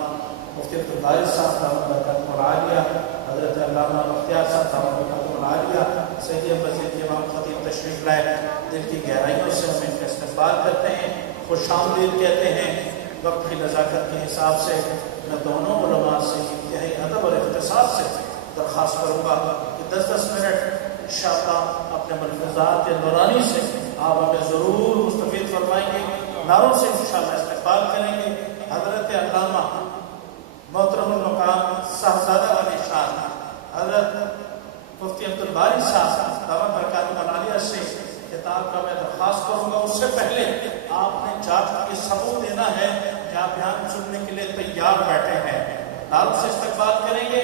مفتی عبدالباری صاحب رحمۃ اللہ برکاتہ العالیہ، حضرت علامہ مختار صاحب رحمۃ اللہ برکاتہ العالیہ، سید وزیر امام خطیب تشریف لائے. دل کی گہرائیوں سے ہم ان کا استقبال کرتے ہیں، خوش آمدید کہتے ہیں. وقت کی نزاکت کے حساب سے میں دونوں علماء سے انتہائی ادب اور اختصاص سے درخواست کروں گا کہ 10-10 منٹ انشاءاللہ اپنے ملفوظات نورانی سے آپ ہمیں ضرور مستفید فرمائیں گے. نعروں سے انشاءاللہ استقبال کریں گے. حضرت علامہ محترم المقام صاحبزادہ علی شان حضرت مفتی عبدالباری صاحب دعوت برکاتہ العالیہ سے خطاب کا میں درخواست کروں گا. اس سے پہلے آپ نے جا کے ثبوت دینا ہے کہ آپ بیان سننے کے لیے تیار بیٹھے ہیں. نعروں سے استقبال کریں گے.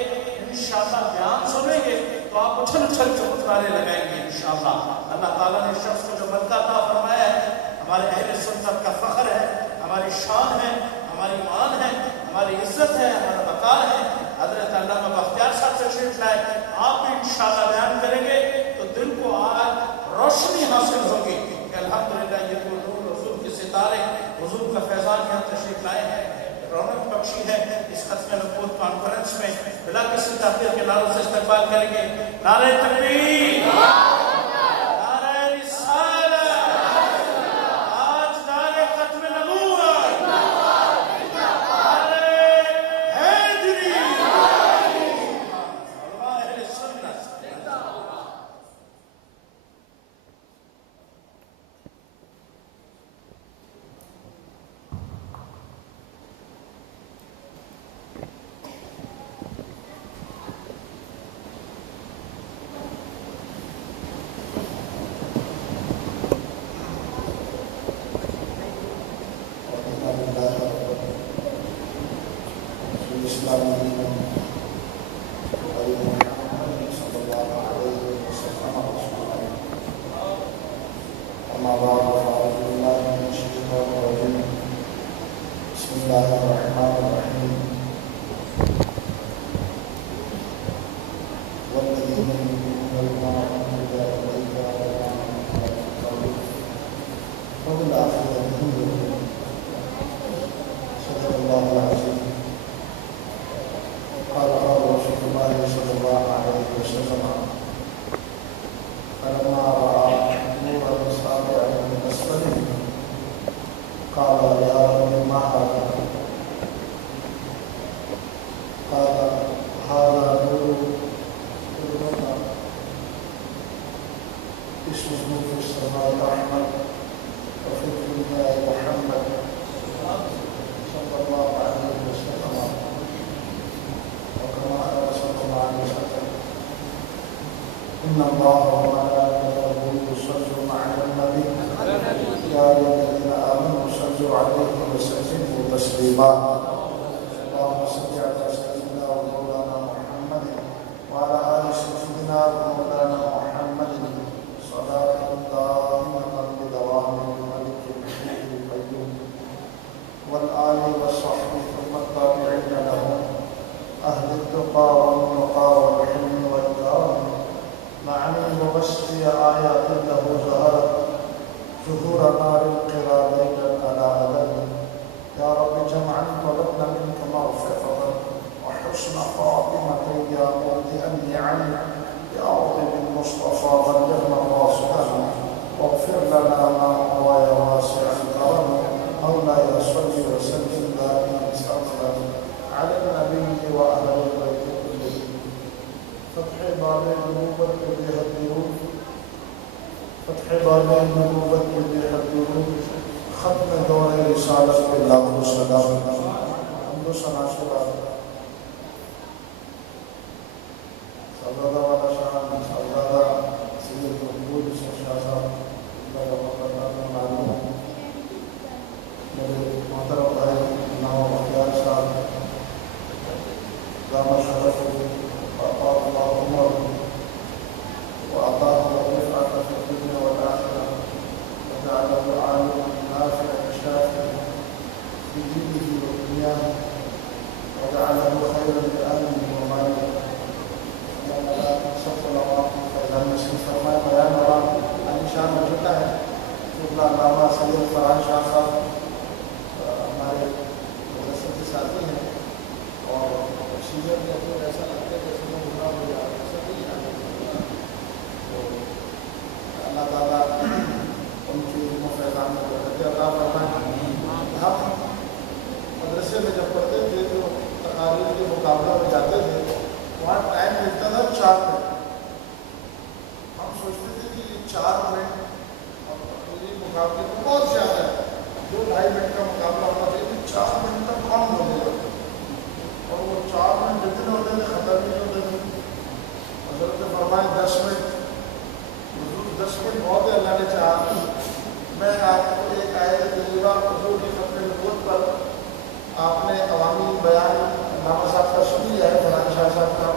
انشاءاللہ بیان سنیں گے تو آپ اچھل اچھل چمتکارے لگائیں گے انشاءاللہ. اللہ تعالیٰ نے شخص کو جو مدد عطا فرمایا ہے ہمارے اہل سنت کا فخر ہے، ہماری شان ہے، ہماری ایمان ہے، ہماری عزت ہے، ہمارا وقار ہے. حضرت علامہ بختیار صاحب تشریف لائے. آپ بھی انشاءاللہ بیان کریں گے تو دل کو آج روشنی حاصل ہوگی کہ الحمدللہ یہ وہ نور حضور کے ستارے حضور کا فیضان یہاں تشریف لائے ہیں. رونق بخشی ہے اس ختم نبوت کانفرنس میں. بلا کسی تاخیر کے نعروں سے استقبال کریں گے. نعرہ تکبیر، نعرہ رسالت، تاجدار ختم نبوت، نعرہ حیدری، علماء اہل سنت. في دينه ودنياه وجعله خيرا لأهله وماله. اللہ تعالیٰ سب کو لوگوں فیضان نصیب فرمائے. بیان اور علی شان ہو چکا ہے. علامہ سید فرحان شاہ صاحب ہمارے مدرسے کے ساتھی ہیں اور سیزن میں تو ایسا لگتا ہے جیسے میں گزرا ہو جا رہا ایسا نہیں آتا. تو اللہ تعالیٰ ان کی علم و فیضان میں برکت عطا فرمائے. ہم مدرسے میں جب پڑھتے تھے تو تقاریر کے مقابلہ میں جاتے تھے, وہاں ٹائم ملتا تھا 4 منٹ. ہم سوچتے تھے کہ یہ 4 منٹ مقابلے میں بہت زیادہ ہے. 2-2.5 منٹ کا مقابلہ ہوتا تھا, 4 منٹ تک کم ہونے لگا اور وہ 4 منٹ جتنے ہوتے تھے ختم نہیں ہوتے تھے. حضرت نے فرمائے 10 منٹ. حضور 10 منٹ بہت ہے, اللہ نے چاہا. میں آپ کو ایک آیت طیبہ حضور کی ختم نبوت پر آپ نے عوامی بیان علامہ صاحب کا سن لیا ہے, فرحان شاہ صاحب کا,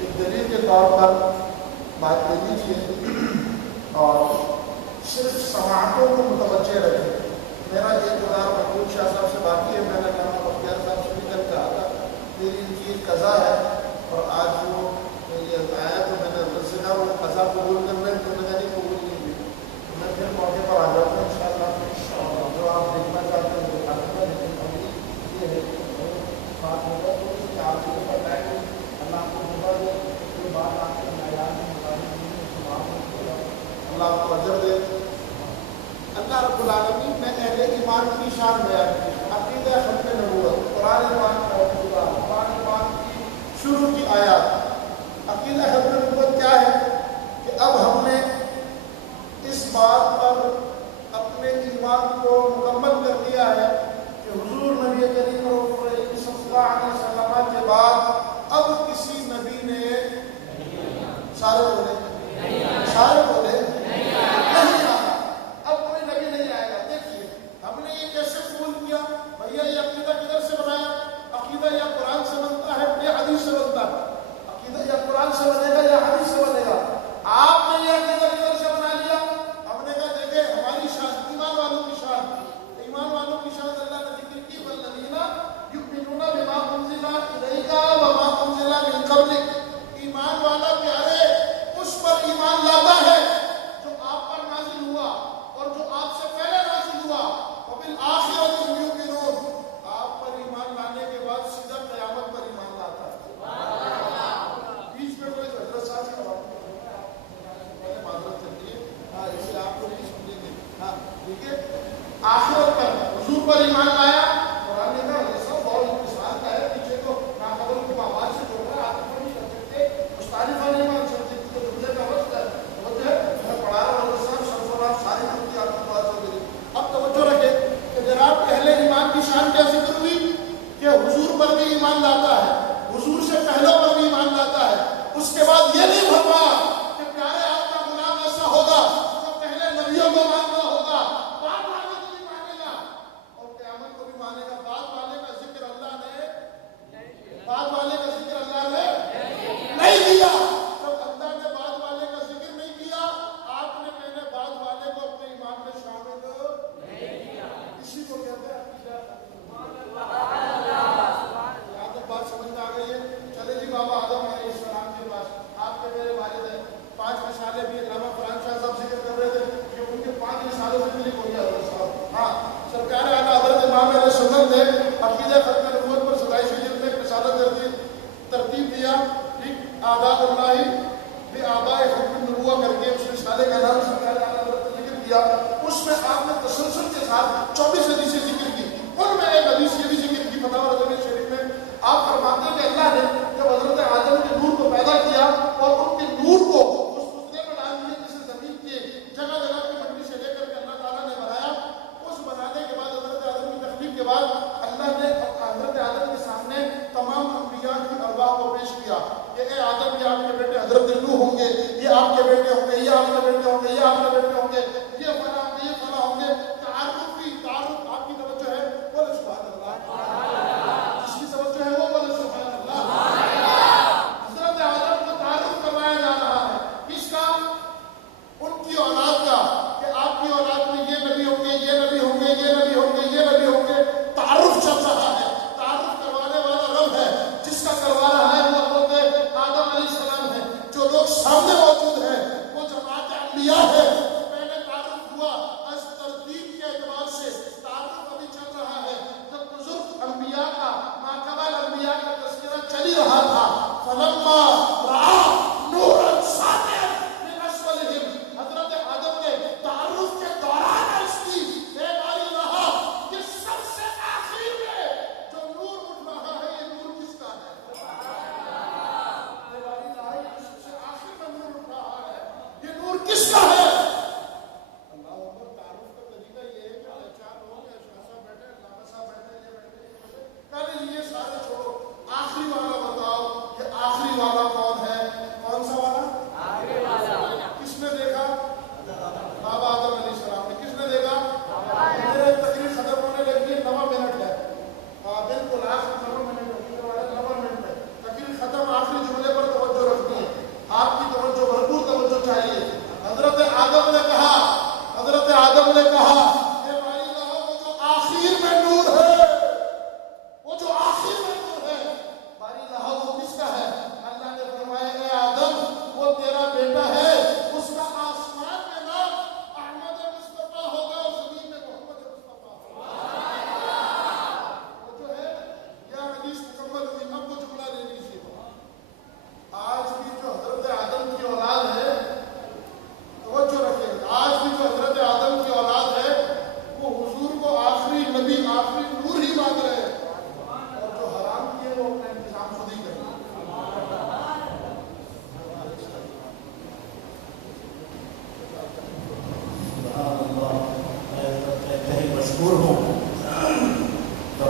ایک دلیل کے طور پر بات لے لیجیے اور صرف سماعتوں کو متوجہ رکھیں. میرا 1000 محبوب شاہ صاحب سے باقی ہے. میں نے علامہ بختیار صاحب سے بھی کر کہا تھا میری ان کی ایک قضا ہے اور آج وہ یہ آیا تو میں نے سے کہا وہ قضا قبول کر لیں تو میں نے نہیں قبول نہیں ہوئی. تو میں پھر موقع پر آ جاتا ہوں ان شاء اللہ. جو آپ دیکھنا چاہتے ہیں وہ دکھانے کا, لیکن ابھی یہ ہے بات ہوگا تو اس میں آپ کو بتائیں گے. اللہ آپ کو ہوگا جو کوئی بات آپ کے معیار کے مطابق نہیں اس کو آپ کو اللہ آپ کو اجر دے. اللہ رب العالمین نے اہل ایمان کی شان بیان کی. عقیدہ ختم نبوت, قرآن پاک کا عقیدہ, قرآن پاک کی شروع کی آیات. عقیدہ ختم نبوت کیا ہے کہ اب ہم نے اس بات پر اپنے ایمان کو مکمل کر دیا ہے کہ حضور نبی کریم صلی اللہ علیہ وسلم کے بعد اب کسی نبی نے سارے بولے نہیں آیا. اب کوئی نبی نہیں آئے گا. دیکھیے ہم نے یہ کیسے قبول کیا بھیا؟ یہ عقیدہ کدھر سے بنایا؟ عقیدہ یا قرآن سے بنتا ہے یا حدیث سے بنتا ہے. عقیدہ یا قرآن سے بنے گا یا حدیث سے بنے گا. آپ نے یہ عقیدہ کدھر سے بنا لیا؟ ہم نے کہا دیکھیں ہماری شان, ایمان والوں کی شان, ایمان والوں کی شان اللہ نے ذکر کی. والذین یؤمنون بما انزل الیک وما انزل من قبلک. ایمان والا پیارے اس پر ایمان لاتا ہے جو آپ پر نازل ہوا اور جو آپ سے پہلے نازل ہوا. وبالآخرۃ هم یوقنون. آپ پر ایمان لانے کے بعد سیدھا قیامت پر ایمان لاتا ہے. بیچ میں کوئی حضرت صاحب کی معذرت کرتی ہے, ہاں اسے آپ کو نہیں سمجھیں گے. ہاں ٹھیک ہے, آخرت پر حضور پر ایمان لایا. قرآن نے کہا یہ سب بہت انتظار کا ہے, پیچھے تو ناقابل کو آواز سے چھوڑ رہا ہے, آپ کو نہیں کر سکتے, مستعارفہ نہیں مان سکتے. تو جملے کا وقت ہے, توجہ ہے, میں پڑھا رہا ہوں صاحب سرفراز ساری کی آپ کی بات ہو گئی. اب توجہ رکھے کہ جناب اہل ایمان کی شان کیا ذکر ہوئی کہ حضور پر بھی ایمان لاتا ہے, حضور سے پہلوں پر بھی ایمان لاتا ہے. اس کے بعد یہ نہیں فرمایا کہ پیارے آپ کا غلام ایسا ہوگا جو پہلے نبیوں کو ماننا ہوگا, بعد والوں کو بھی مانے گا اور قیامت کو بھی مانے گا. بعد والے کا ذکر اللہ نے نہیں دیا. جب اللہ نے بعد والے کا ذکر نہیں کیا, آپ نے میں نے بعد والے کو اپنے ایمان میں شامل نہیں کیا. اسی کو کہتے ہیں یہاں تک بات سمجھ میں آ گئی ہے. چلے جی بابا آدم علیہ السلام کے پاس آپ کے میرے والد ہیں. 5 رسالے بھی علامہ فرحان شاہ صاحب ذکر کر رہے تھے کہ ان کے 5 رسالوں سے ملی کوئی حضرت صاحب. ہاں سرکار اعلیٰ حضرت امام علیہ سنت نے عقیدہ ختم نبوت پر 27 جلد میں رسالہ ترتیب دیا. ٹھیک, آداب اللہ بے آبائے ختم نبوت کر کے اس رسالے کا نام سرکار اعلیٰ حضرت نے ذکر کیا. اس میں آپ نے تسلسل کے ساتھ 24 حدیثیں ذکر کی. ان میں ایک حدیث یہ بھی ذکر کی فتاوی رضویہ شریف میں. آپ فرماتے ہیں کہ اللہ نے جب حضرت آدم کے نور کو پیدا کیا اور ان کے نور کو اس پتلے میں ڈال دیا جسے زمین کے جگہ جگہ کی مٹی سے لے کر کے اللہ تعالیٰ نے بنایا. اس بنانے کے بعد حضرت آدم کی تخلیق کے بعد اللہ نے حضرت آدم کے سامنے تمام انبیاء کی ارواح کو پیش کیا کہ اے آدم یہ آپ کے بیٹے حضرت نوح ہوں گے, یہ آپ کے بیٹے ہوں گے, یہ آپ کے بیٹے ہوں گے, یہ آپ کے بیٹے ہوں گے, یہ فلاں ہوں گے, یہ فلاں ہوں گے. تعارف آپ کی توجہ ہے بولے سبحان اللہ. جس کی توجہ ہے وہ بولے سبحان اللہ. حضرت آدم کو تعارف کروایا جا رہا ہے. کس کا؟ ان کی اولاد کا, کہ آپ کی اولاد میں یہ نبی ہوں گے, یہ نبی ہوں گے, یہ نبی ہوں گے, یہ نبی ہوں گے.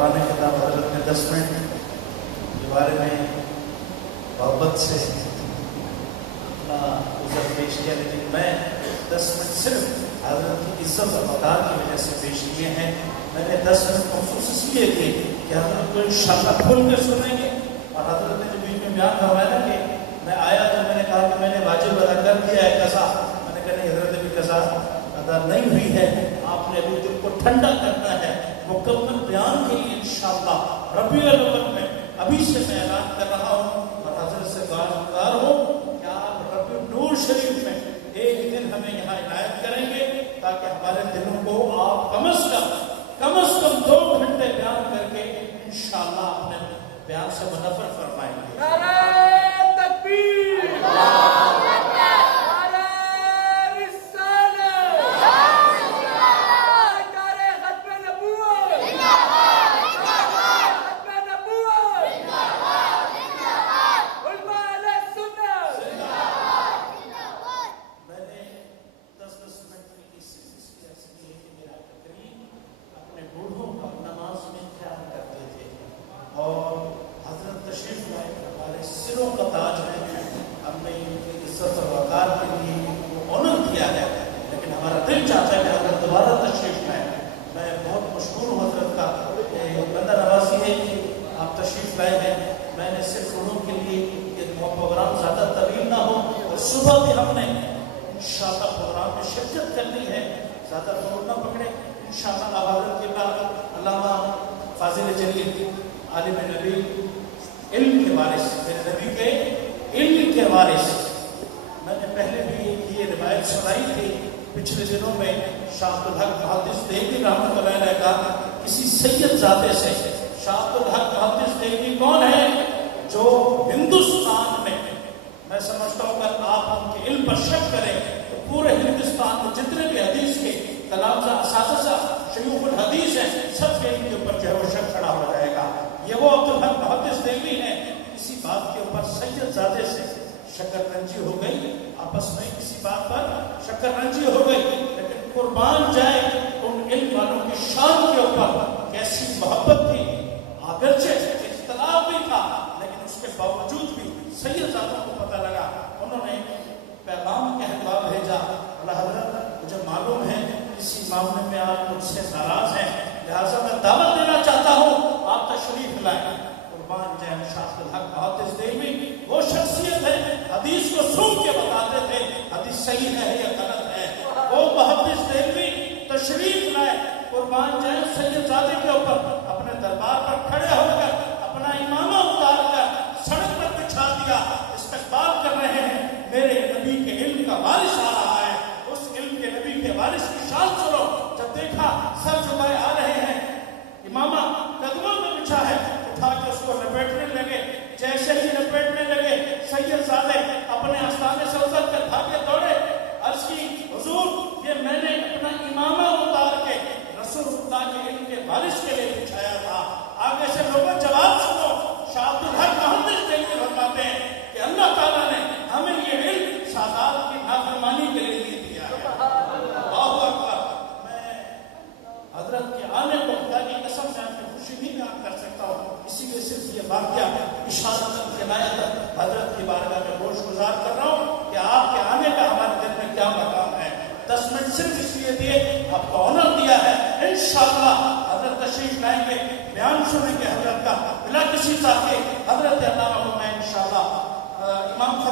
قرآن کتاب حضرت نے 10 منٹ کے بارے میں محبت سے اپنا عذر پیش کیا، لیکن میں 10 منٹ صرف حضرت کی عزت اور وقار کی وجہ سے پیش کیے ہیں۔ میں نے 10 منٹ مخصوص اس لیے کیے کہ حضرت کو انشاءاللہ کھل کے سنیں گے، اور حضرت نے جو بیچ میں بیان کروایا نا کہ میں آیا تو میں نے کہا کہ میں نے واجب ادا کر دیا ہے قضا، میں نے کہا نہیں حضرت ابھی قضا ادا نہیں ہوئی ہے، آپ نے ابھی دل کو ٹھنڈا کرنا ہے مکمل بیان کے لیے انشاءاللہ ربیع الاول میں۔ ابھی سے میں اعلان کر رہا ہوں اور حضرت سے گزار ہوں کہ آپ ربیع النور شریف میں ایک دن ہمیں یہاں عنایت کریں گے، تاکہ ہمارے دلوں کو آپ کم از کم 2 گھنٹے بیان کر کے انشاءاللہ اپنے بیان سے منفر فرمائیں گے۔ نعرہ تکبیر، نعرہ رسالت، نعرہ ختم نبوت، ختم نبوت، علماء اہل سنت۔ میں نے 10 منٹ کی اس لیے کہ میرا تقریر اپنے بوڑھوں کا نماز میں خیال کرتے تھے، اور حضرت تشریف لائے ہمارے سروں کا تاج ہے، ہم نے ان کی عزت اور وقار کے لیے وہ آنر دیا ہے، لیکن ہمارا دل چاہتا ہے کہ حضرت دوبارہ تشریف لائے۔ میں بہت مشکور ہوں حضرت کا، بندہ نوازی ہے کہ آپ تشریف لائے ہیں۔ میں نے صرف انہوں کے لیے یہ پروگرام زیادہ طویل نہ ہو، اور صبح بھی ہم نے انشاءاللہ پروگرام میں شرکت کرنی ہے، زیادہ دور نہ پکڑے انشاءاللہ۔ اب حضرت کے بعد علامہ فاضل جلیل عالم نبی، علم کے وارث، میرے نبی کے علم کے وارث، میں نے پہلے بھی یہ روایت سنائی تھی پچھلے دنوں میں، شاہ عبد الحق محدث دہلوی رحمۃ اللہ علیہ کا کسی سید زادے سے۔ شاہ عبد الحق محدث دہلوی کون ہے؟ جو ہندوستان میں سمجھتا ہوں کہ آپ ان کے علم پر شک کریں تو پورے ہندوستان میں جتنے بھی حدیث کے تلامذہ اساتذہ شیوخ الحدیث ہیں، سب کے ان کے اوپر جو ہے وہ شک کھڑا ہو جائے گا۔ یہ وہ عبد الحق محدث دہلوی ہیں، کسی بات کے اوپر سید زادے سے شکر رنجی ہو گئی، آپس میں کسی بات پر شکر رنجی ہو گئی، لیکن قربان جائے ان علم والوں کی شان کے اوپر کیسی محبت تھی، اگرچہ اختلاف بھی تھا لیکن اس کے باوجود بھی سید زادوں کو پتہ لگا، انہوں نے پیغام کہوا بھیجا، اللہ حضرت مجھے معلوم ہے اسی معاملے میں آپ مجھ سے ناراض ہیں، لہٰذا میں دعوت دینا چاہتا ہوں آپ تشریف لائیں۔ قربان جائے شاہ عبد الحق محدث دہلوی وہ شخصیت ہے، حدیث کو سن کے بتاتے تھے حدیث صحیح ہے یا غلط ہے۔ وہ محدث دہلوی تشریف لائے، قربان جائے سید زادے کے اوپر اپنے دربار پر کھڑے ہو کر اپنا امامہ اتار کر سڑک پر بچھا دیا، استقبال کر رہے ہیں۔ میرے نبی کے علم کا وارث آ رہا ہے، اس علم کے نبی کے وارث کی شان سنو۔ جب دیکھا سر جھکائے آ رہے ہیں، امامہ قدموں میں بچھا ہے، اٹھا کے اس کو لپیٹنے لگے، جیسے ہی لپیٹنے لگے سید زادے اپنے آستانے سے اتر کر بھاگے دوڑے، عرض کی حضور یہ میں نے اپنا امامہ اتار کے رسول اللہ کے علم کے وارث کے لیے بچھایا تھا۔ آگے سے لوگوں جواب سنو، شاہ عبد الحق محدث دہلوی فرماتے ہیں کہ اللہ تعالیٰ نے ہمیں یہ علم سادات کی نافرمانی کے لیے نہیں دیا ہے۔ اللہ اکبر۔ میں حضرت کے آنے کو خدا کی قسم سے آپ کی خوشی نہیں بیان کر سکتا ہوں، اسی لیے صرف یہ واقعہ اشارت کنایت حضرت کی بارگاہ میں گوش گزار کر رہا ہوں کہ آپ کے آنے کا ہمارے دل میں کیا مقام ہے۔ 10 منٹ صرف اس لیے دیے، آپ کو آنر دیا ہے، انشاءاللہ حضرت تشریف لائیں گے، بیان سنیں گے حضرت کا بلا کسی تاخیر۔ حضرت علامہ کو میں انشاءاللہ امام